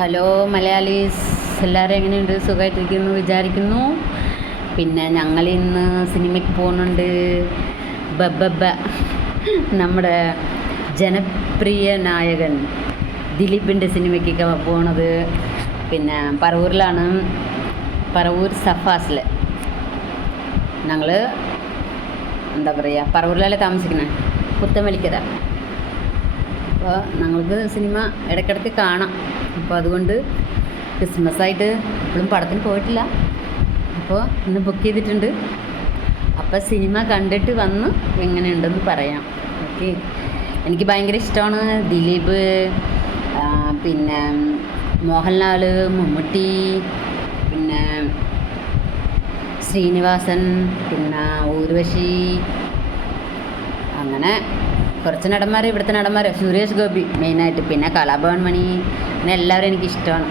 Hello Malayalees, എല്ലാവരും എങ്ങനെയുണ്ട്? സുഖമായിട്ടിരിക്കുന്നു വിചാരിക്കുന്നു. പിന്നെ ഞങ്ങൾ ഇന്ന് സിനിമയ്ക്ക് പോകുന്നുണ്ട്. ബബ്ബ നമ്മുടെ ജനപ്രിയ നായകൻ ദിലീപിൻ്റെ സിനിമയ്ക്കൊക്കെ പോണത്. പിന്നെ പറവൂരിലാണ്, പറവൂർ സഫാസിൽ. ഞങ്ങൾ എന്താ പറയുക, പറവൂരിലല്ലേ താമസിക്കുന്നത്, പുത്തമലിക്കര. അപ്പോൾ ഞങ്ങൾക്ക് സിനിമ ഇടയ്ക്കിടയ്ക്ക് കാണാം. അപ്പോൾ അതുകൊണ്ട് ക്രിസ്മസായിട്ട് ഇപ്പോഴും പടത്തിന് പോയിട്ടില്ല. അപ്പോൾ ഇന്ന് ബുക്ക് ചെയ്തിട്ടുണ്ട്. അപ്പോൾ സിനിമ കണ്ടിട്ട് വന്ന് എങ്ങനെയുണ്ടെന്ന് പറയാം. ഓക്കെ. എനിക്ക് ഭയങ്കര ഇഷ്ടമാണ് ദിലീപ്, പിന്നെ മോഹൻലാൽ, മമ്മൂട്ടി, പിന്നെ ശ്രീനിവാസൻ, പിന്നെ ഊർവശി, അങ്ങനെ കുറച്ച് നടന്മാർ, ഇവിടുത്തെ നടന്മാർ, സുരേഷ് ഗോപി മെയിനായിട്ട്, പിന്നെ കലാഭവൻ മണി, അങ്ങനെ എല്ലാവരും എനിക്കിഷ്ടമാണ്.